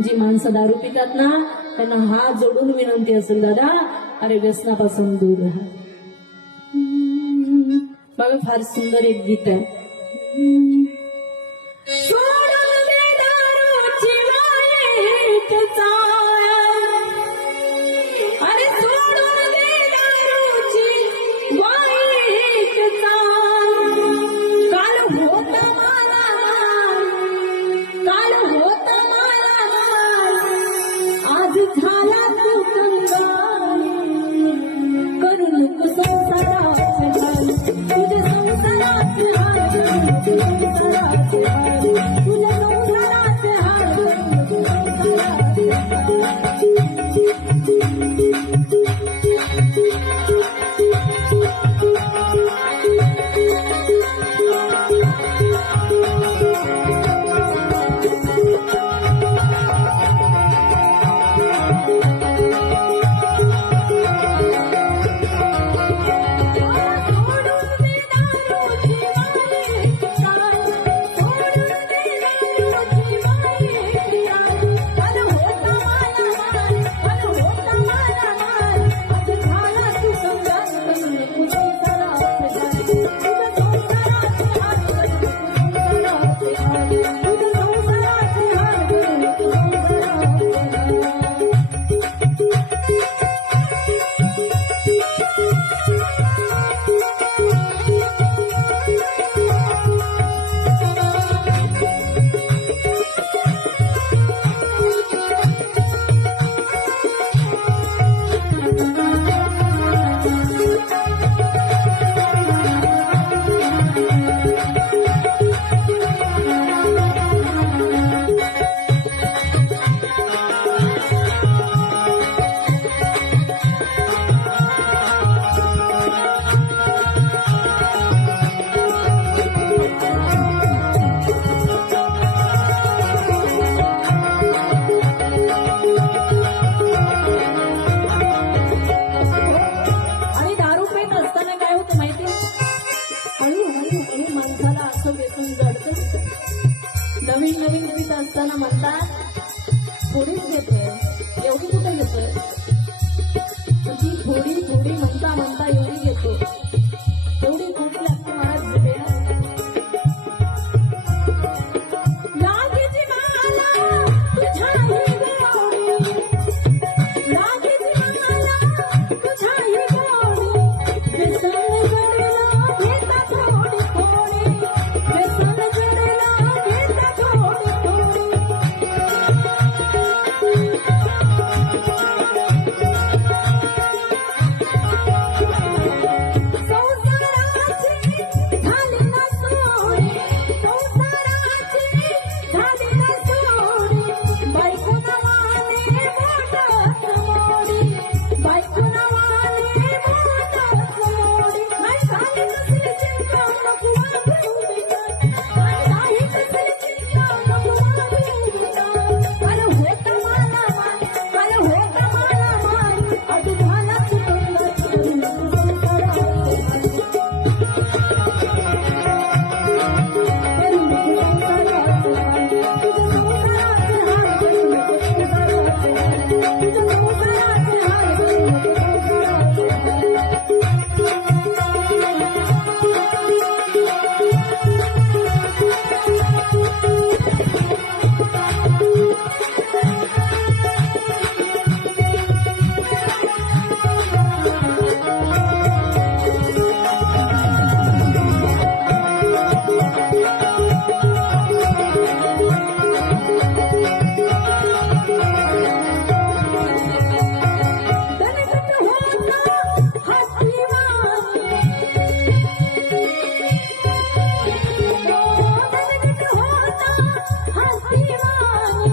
म्हणून जी माणसं दारू पितात ना त्यांना हात जोडून विनंती असेल, दादा अरे व्यसनापासून दूर राहा. बघा फार सुंदर एक गीत आहे. सोडून दे दारूची वाईट चाळ, अरे सोडून दे दारूची वाईट चाळ. काल होता मला काल होता मला आज झाला तू कंगाली. करू नको संसाराचे हाल, तुझे संसाराचे हाल, तुझे संसाराचे हाल, तुझे संसाराचे हाल, तुझे नवीन नवीन गीत असताना म्हणतात थोडीच घेतोय, एवढी कुठे घेतोय, ती थोडी थोडी म्हणता म्हणता एवढी घेतो, एवढी थोडी लागते महाराज जिभेला. लागेची मला तुझ्याही गोडी, लागेची मला तुझ्याही गोडी, व्यसन जडला घेता थोडी थोडी, व्यसन जडला घेता थोडी थोडी. संसाराची झाली ना सोडी, संसाराची झाली ना सोडी, बायको नावाने मोठच मोडी, बायको नावाने मोठच मोडी. नाही झाली कसली चिंता नको वाढू बिचार, नाही कसली चिंता नको वाढू बिचार. अरे होता मला मान, अरे होता मला मान, आज झाला तू कंगाल, करू नको संसाराचे हाल, करू नको संसाराचे हाल, तुझे संसाराचे हाल, करू नको संसाराचे हाल, तुझे दणकट होता हत्तीवाणी, दणकट होता हत्तीवाणी,